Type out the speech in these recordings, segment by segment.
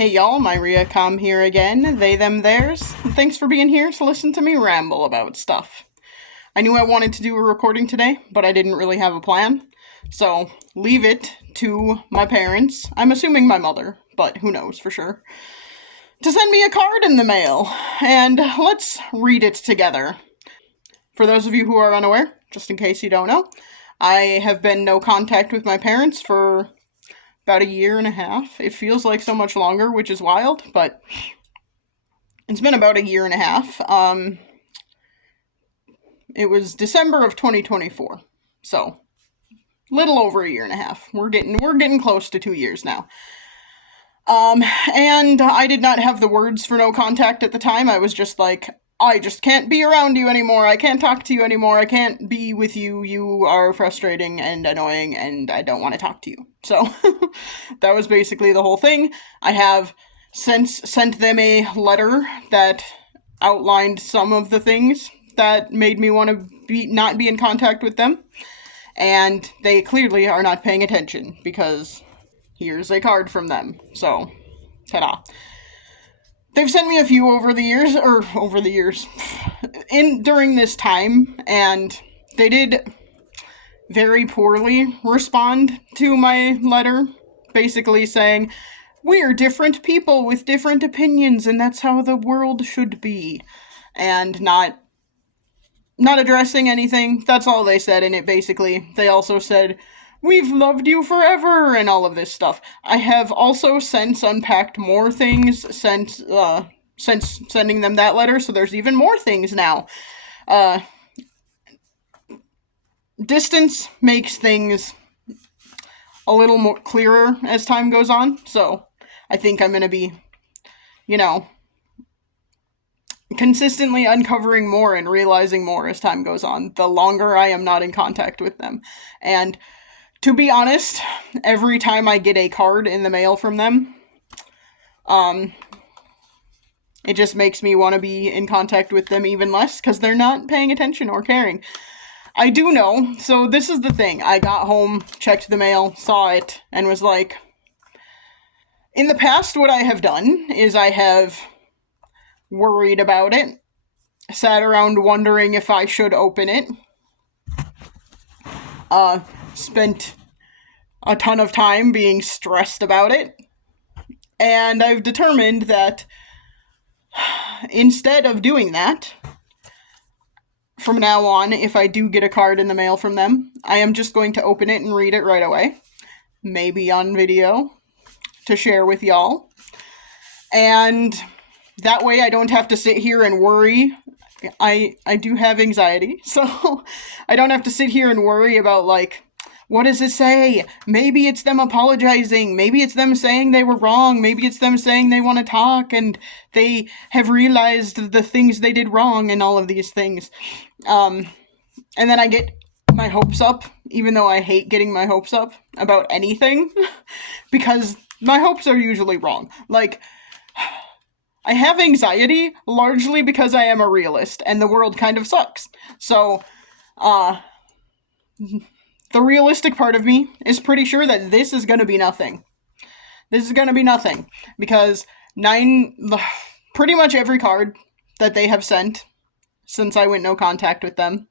Hey y'all, Myria Com here again, they, them, theirs. And thanks for being here to listen to me ramble about stuff. I knew I wanted to do a recording today, but I didn't really have a plan. So, leave it to my parents, I'm assuming my mother, but who knows for sure, to send me a card in the mail, and let's read it together. For those of you who are unaware, just in case you don't know, I have been no contact with my parents for about a year and a half. It feels like so much longer, which is wild, but it's been about a year and a half. It was December of 2024, so little over a year and a half. We're getting close to 2 years now. And I did not have the words for no contact at the time. I was just like, I just can't be around you anymore. I can't talk to you anymore. I can't be with you. You are frustrating and annoying, and I don't want to talk to you. So, that was basically the whole thing. I have since sent them a letter that outlined some of the things that made me want to not be in contact with them. And they clearly are not paying attention, because here's a card from them. So, ta-da. They've sent me a few during this time, and they did very poorly respond to my letter, basically saying, we're different people with different opinions, and that's how the world should be, and not addressing anything. That's all they said in it, basically. They also said, we've loved you forever, and all of this stuff. I have also since unpacked more things since sending them that letter, so there's even more things now. Distance makes things a little more clearer as time goes on, so I think I'm gonna be, consistently uncovering more and realizing more as time goes on, the longer I am not in contact with them. And to be honest, every time I get a card in the mail from them, it just makes me want to be in contact with them even less, because they're not paying attention or caring. I do know, so this is the thing, I got home, checked the mail, saw it, and was like, in the past what I have done is I have worried about it, sat around wondering if I should open it, spent a ton of time being stressed about it, and I've determined that instead of doing that, from now on, if I do get a card in the mail from them, I am just going to open it and read it right away, maybe on video, to share with y'all, and that way I don't have to sit here and worry. I do have anxiety, so I don't have to sit here and worry about, like, what does it say? Maybe it's them apologizing. Maybe it's them saying they were wrong. Maybe it's them saying they want to talk and they have realized the things they did wrong and all of these things. And then I get my hopes up, even though I hate getting my hopes up about anything, because my hopes are usually wrong. Like, I have anxiety largely because I am a realist, and the world kind of sucks. So, the realistic part of me is pretty sure that this is gonna be nothing. This is gonna be nothing, because pretty much every card that they have sent since I went no contact with them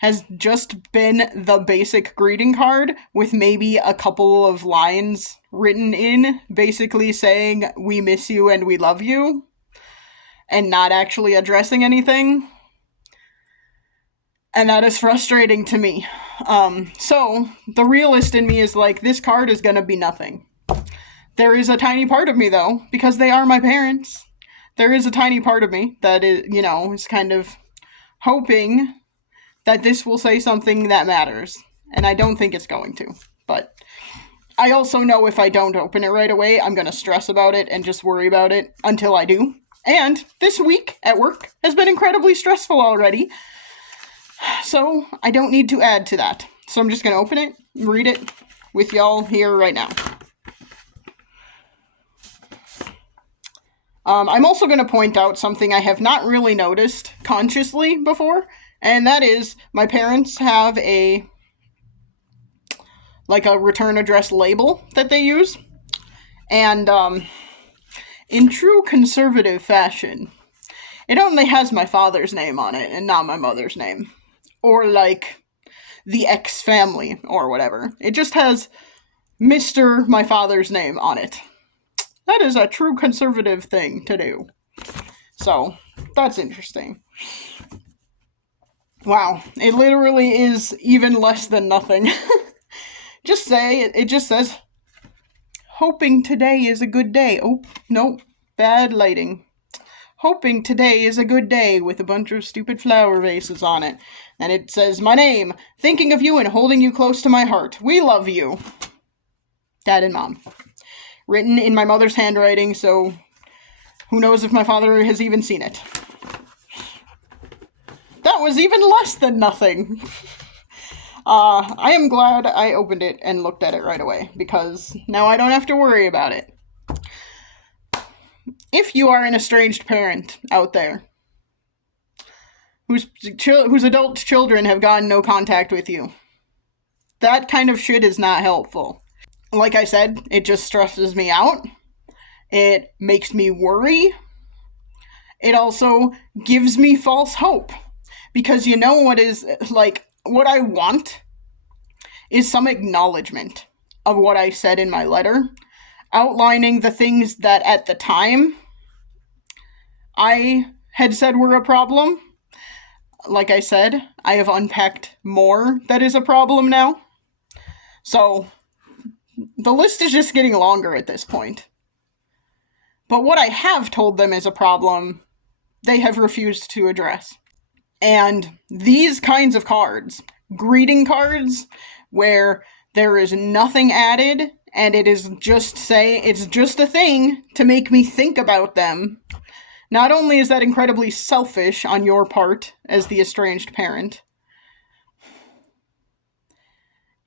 has just been the basic greeting card with maybe a couple of lines written in, basically saying, we miss you and we love you, and not actually addressing anything. And that is frustrating to me. So, the realist in me is like, this card is gonna be nothing. There is a tiny part of me, though, because they are my parents, there is a tiny part of me that is kind of hoping that this will say something that matters. And I don't think it's going to. But I also know if I don't open it right away, I'm gonna stress about it and just worry about it until I do. And this week at work has been incredibly stressful already, so I don't need to add to that. So I'm just going to open it, read it with y'all here right now. I'm also going to point out something I have not really noticed consciously before, and that is my parents have a return address label that they use, and In true conservative fashion, it only has my father's name on it and not my mother's name. Or like the X family or whatever. It just has Mr. my father's name on it. That is a true conservative thing to do. So, that's interesting. Wow, it literally is even less than nothing. It just says, hoping today is a good day. Oh, no, bad lighting. Hoping today is a good day with a bunch of stupid flower vases on it. And it says, my name, thinking of you and holding you close to my heart. We love you. Dad and Mom. Written in my mother's handwriting, so who knows if my father has even seen it. That was even less than nothing. I am glad I opened it and looked at it right away, because now I don't have to worry about it. If you are an estranged parent out there, whose adult children have gotten no contact with you, that kind of shit is not helpful. Like I said, it just stresses me out. It makes me worry. It also gives me false hope. Because you know what is, like, what I want is some acknowledgement of what I said in my letter, outlining the things that at the time I had said were a problem. Like I said, I have unpacked more that is a problem now. So, the list is just getting longer at this point. But what I have told them is a problem, they have refused to address. And these kinds of cards, greeting cards, where there is nothing added, and it is just it's just a thing to make me think about them. Not only is that incredibly selfish on your part as the estranged parent,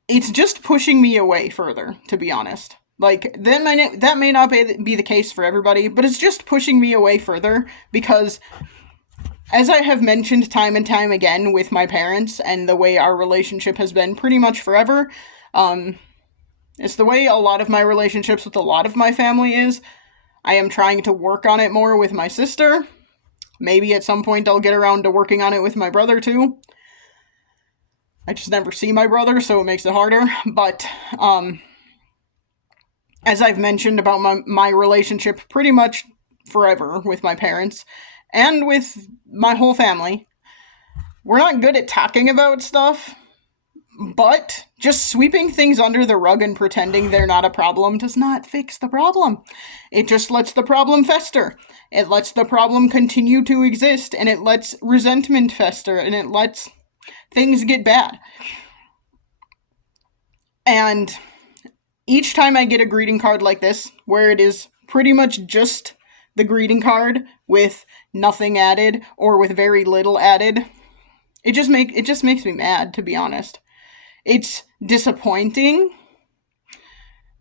it's just pushing me away further, to be honest. Like, that may not be the case for everybody, but it's just pushing me away further, because as I have mentioned time and time again with my parents, and the way our relationship has been pretty much forever, it's the way a lot of my relationships with a lot of my family is. I am trying to work on it more with my sister. Maybe at some point I'll get around to working on it with my brother too. I just never see my brother, so it makes it harder. But, as I've mentioned about my relationship pretty much forever with my parents, and with my whole family, we're not good at talking about stuff, but just sweeping things under the rug and pretending they're not a problem does not fix the problem. It just lets the problem fester. It lets the problem continue to exist, and it lets resentment fester, and it lets things get bad. And each time I get a greeting card like this, where it is pretty much just the greeting card with nothing added or with very little added, it just makes me mad, to be honest. It's disappointing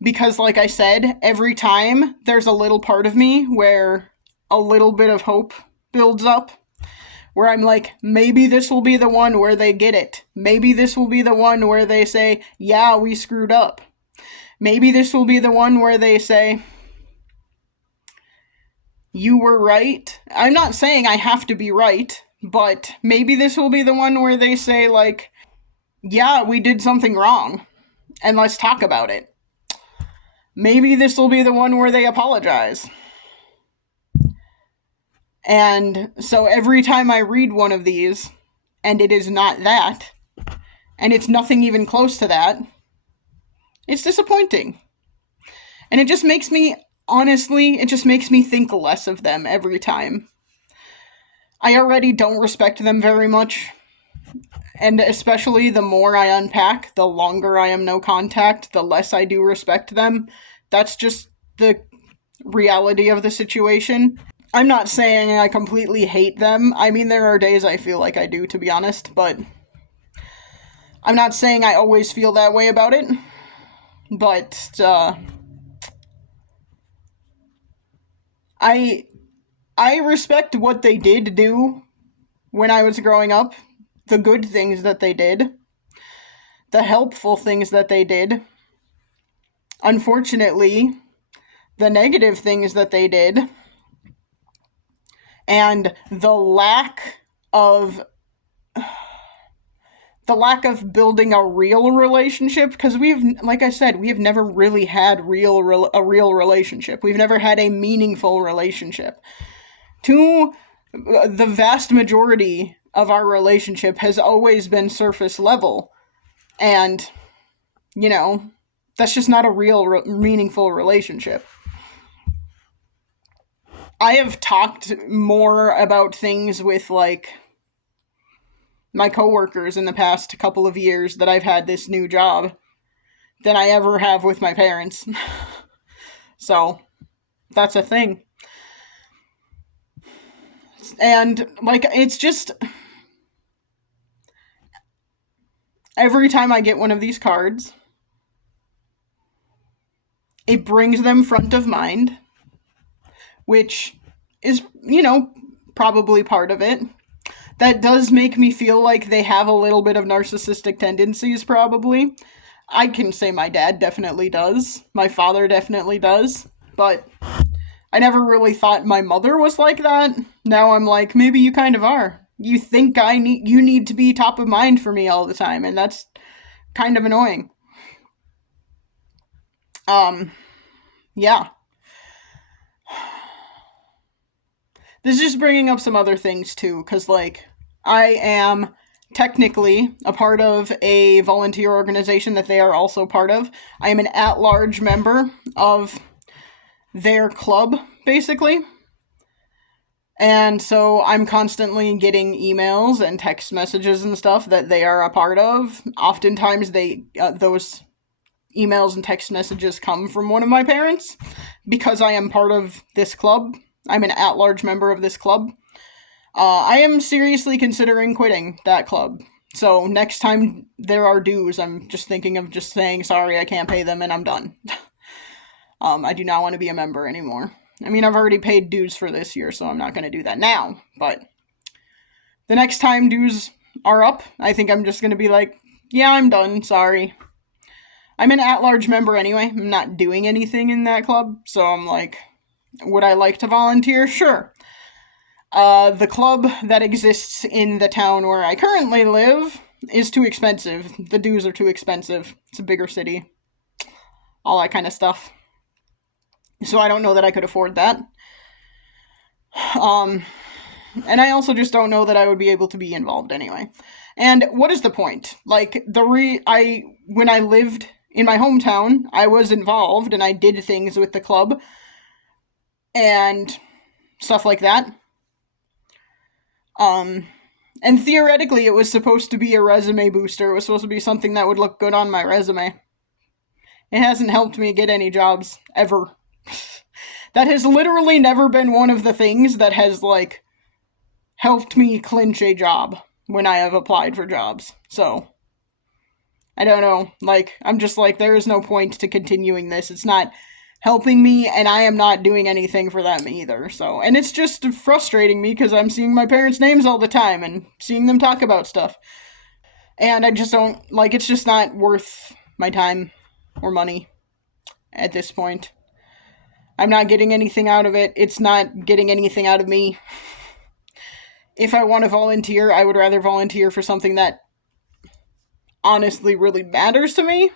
because, like I said, every time there's a little part of me where a little bit of hope builds up, where I'm like, maybe this will be the one where they get it. Maybe this will be the one where they say, yeah, we screwed up. Maybe this will be the one where they say, you were right. I'm not saying I have to be right, but maybe this will be the one where they say, like, yeah, we did something wrong, and let's talk about it. Maybe this will be the one where they apologize. And so every time I read one of these, and it is not that, and it's nothing even close to that, it's disappointing. And it just makes me, honestly, it just makes me think less of them every time. I already don't respect them very much. And especially the more I unpack, the longer I am no contact, the less I do respect them. That's just the reality of the situation. I'm not saying I completely hate them. I mean, there are days I feel like I do, to be honest, but I'm not saying I always feel that way about it. But, I respect what they did do when I was growing up. The good things that they did. The helpful things that they did. Unfortunately, the negative things that they did and of the lack of building a real relationship, because like I said, we have never really had a real relationship. We've never had a meaningful relationship. The vast majority of our relationship has always been surface level, and that's just not a real meaningful relationship. I have talked more about things with like my coworkers in the past couple of years that I've had this new job than I ever have with my parents. So, that's a thing. And like it's just every time I get one of these cards, it brings them front of mind, which is, probably part of it. That does make me feel like they have a little bit of narcissistic tendencies, probably. I can say my dad definitely does. My father definitely does. But I never really thought my mother was like that. Now I'm like, maybe you kind of are. You think you need to be top of mind for me all the time, and that's kind of annoying. Yeah. This is just bringing up some other things too, because like I am technically a part of a volunteer organization that they are also part of. I am an at-large member of their club, basically. And so I'm constantly getting emails and text messages and stuff that they are a part of. Oftentimes those emails and text messages come from one of my parents because I am part of this club. I'm an at-large member of this club. I am seriously considering quitting that club. So next time there are dues, I'm just thinking of just saying, sorry, I can't pay them, and I'm done. I do not want to be a member anymore. I mean, I've already paid dues for this year, so I'm not going to do that now. But the next time dues are up, I think I'm just going to be like, yeah, I'm done, sorry. I'm an at-large member anyway. I'm not doing anything in that club, so I'm like, would I like to volunteer? Sure. The club that exists in the town where I currently live is too expensive. The dues are too expensive. It's a bigger city. All that kind of stuff. So I don't know that I could afford that. And I also just don't know that I would be able to be involved anyway. And what is the point? Like, when I lived in my hometown, I was involved and I did things with the club and stuff like that. And theoretically, it was supposed to be a resume booster. It was supposed to be something that would look good on my resume. It hasn't helped me get any jobs, ever. That has literally never been one of the things that has, like, helped me clinch a job when I have applied for jobs. So, I don't know. Like, I'm just like, there is no point to continuing this. It's not helping me, and I am not doing anything for them either. So, and it's just frustrating me because I'm seeing my parents' names all the time and seeing them talk about stuff. And I just don't, like, it's just not worth my time or money at this point. I'm not getting anything out of it. It's not getting anything out of me. If I want to volunteer, I would rather volunteer for something that honestly really matters to me,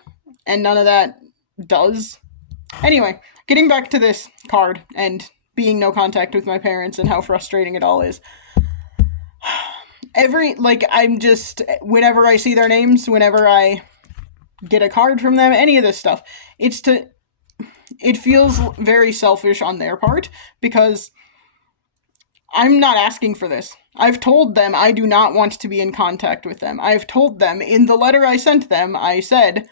and none of that does. Anyway, getting back to this card and being no contact with my parents and how frustrating it all is. Whenever I see their names, whenever I get a card from them, any of this stuff, it feels very selfish on their part because I'm not asking for this. I've told them I do not want to be in contact with them. I've told them in the letter I sent them, I said,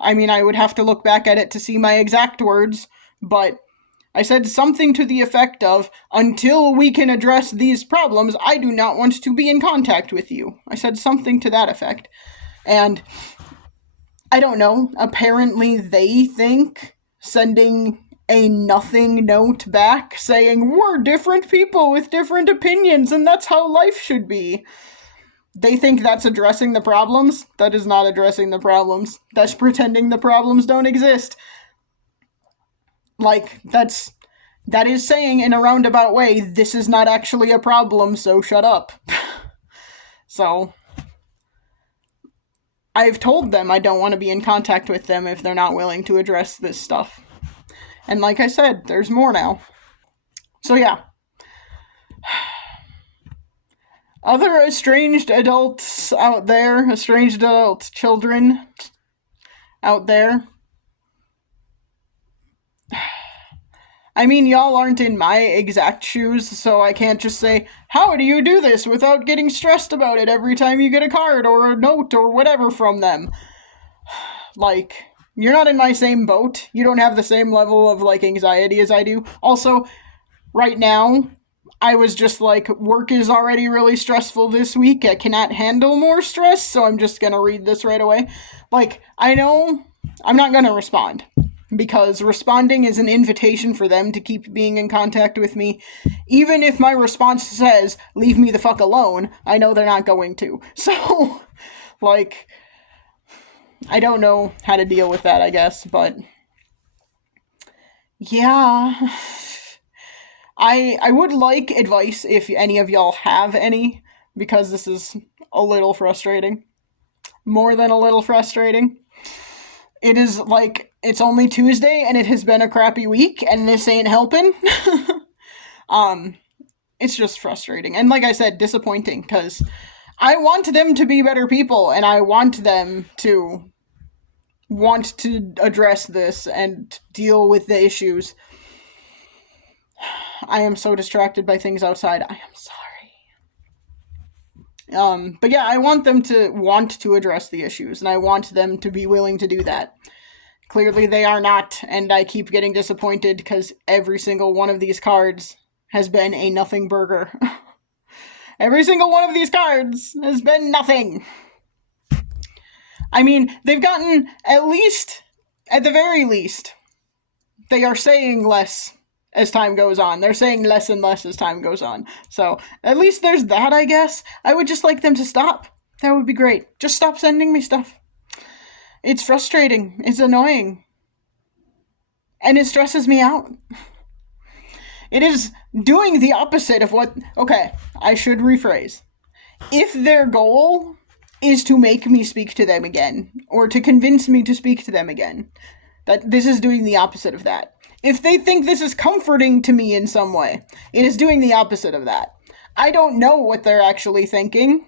I mean, I would have to look back at it to see my exact words, but I said something to the effect of, until we can address these problems, I do not want to be in contact with you. I said something to that effect. And I don't know, apparently they think sending a nothing note back saying, we're different people with different opinions and that's how life should be. They think that's addressing the problems. That is not addressing the problems. That's pretending the problems don't exist. Like, that is saying in a roundabout way, this is not actually a problem, so shut up. So, I've told them I don't want to be in contact with them if they're not willing to address this stuff. And like I said, there's more now. So yeah. Other estranged adults out there, estranged adult children out there. I mean, y'all aren't in my exact shoes, so I can't just say, how do you do this without getting stressed about it every time you get a card or a note or whatever from them? Like, you're not in my same boat. You don't have the same level of, like, anxiety as I do. Also, right now, I was just like, work is already really stressful this week. I cannot handle more stress, so I'm just gonna read this right away. Like, I know I'm not gonna respond, because responding is an invitation for them to keep being in contact with me. Even if my response says, leave me the fuck alone, I know they're not going to. So, like, I don't know how to deal with that, I guess, but yeah. I would like advice if any of y'all have any, because this is a little frustrating. More than a little frustrating. It is like, it's only Tuesday and it has been a crappy week and this ain't helping. It's just frustrating. And like I said, disappointing, because I want them to be better people and I want them to want to address this and deal with the issues. I am so distracted by things outside. I am sorry. But yeah, I want them to want to address the issues, and I want them to be willing to do that. Clearly they are not, and I keep getting disappointed because every single one of these cards has been a Nothingburger. Every single one of these cards has been nothing. I mean, they've gotten, at the very least, they are saying less as time goes on. They're saying less and less as time goes on. So, at least there's that, I guess. I would just like them to stop. That would be great. Just stop sending me stuff. It's frustrating. It's annoying. And it stresses me out. It is doing the opposite of what... Okay, I should rephrase. If their goal is to make me speak to them again, or to convince me to speak to them again, that this is doing the opposite of that. If they think this is comforting to me in some way, it is doing the opposite of that. I don't know what they're actually thinking.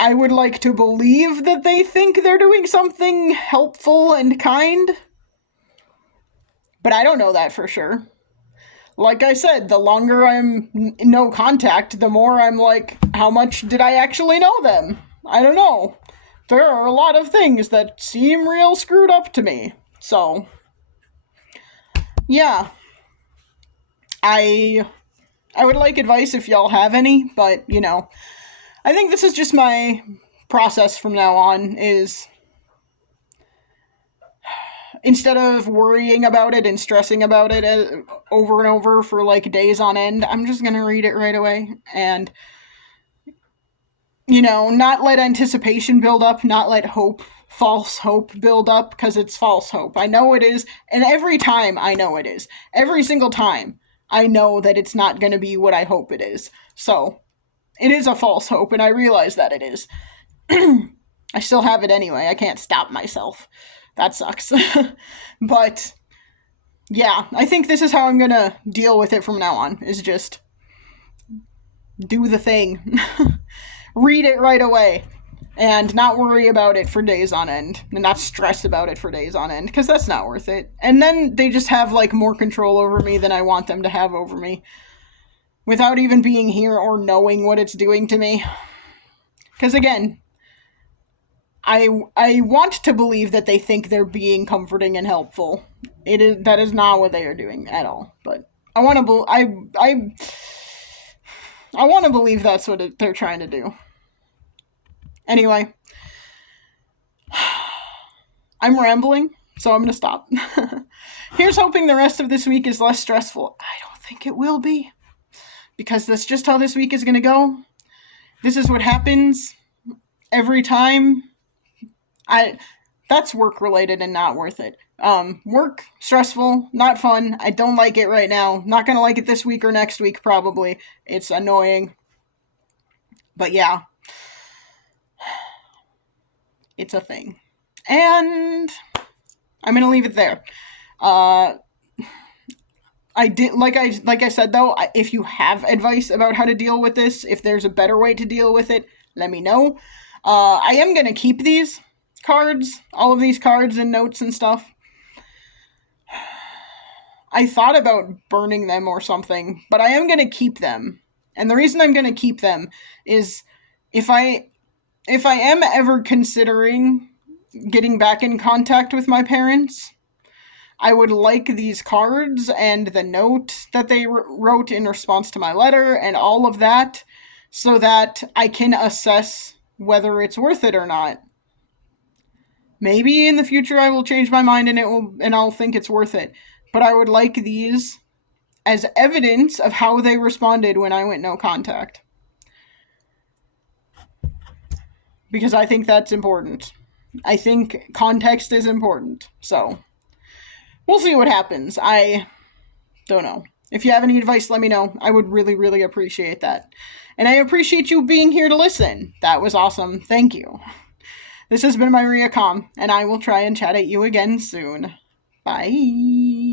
I would like to believe that they think they're doing something helpful and kind, but I don't know that for sure. Like I said, the longer I'm no contact, the more I'm like, how much did I actually know them? I don't know. There are a lot of things that seem real screwed up to me. So, yeah. I would like advice if y'all have any, but, you know, I think this is just my process from now on, is instead of worrying about it and stressing about it over and over for, like, days on end, I'm just gonna read it right away and, you know, not let anticipation build up, not let false hope build up, because it's false hope. I know it is, and every time I know it is. Every single time I know that it's not going to be what I hope it is. So, it is a false hope, and I realize that it is. I still have it anyway. I can't stop myself. That sucks. But, yeah, I think this is how I'm going to deal with it from now on, is just do the thing. Read it right away. And not worry about it for days on end. And not stress about it for days on end. Because that's not worth it. And then they just have, like, more control over me than I want them to have over me. Without even being here or knowing what it's doing to me. Because, again, I want to believe that they think they're being comforting and helpful. That is not what they are doing at all. But I want to I want to believe that's what they're trying to do. Anyway, I'm rambling, so I'm going to stop. Here's hoping the rest of this week is less stressful. I don't think it will be, because that's just how this week is going to go. This is what happens every time. That's work-related and not worth it. Work, stressful, not fun. I don't like it right now. Not gonna like it this week or next week, probably. It's annoying. But yeah, it's a thing. And I'm gonna leave it there. I did like I said though, if you have advice about how to deal with this, if there's a better way to deal with it, let me know. I am gonna keep these cards, all of these cards and notes and stuff. I thought about burning them or something, but I am gonna keep them. And the reason I'm gonna keep them is if I am ever considering getting back in contact with my parents, I would like these cards and the note that they wrote in response to my letter and all of that so that I can assess whether it's worth it or not. Maybe in the future I will change my mind and I'll think it's worth it. But I would like these as evidence of how they responded when I went no contact. Because I think that's important. I think context is important. So, we'll see what happens. I don't know. If you have any advice, let me know. I would really, really appreciate that. And I appreciate you being here to listen. That was awesome. Thank you. This has been Maria Com, and I will try and chat at you again soon. Bye.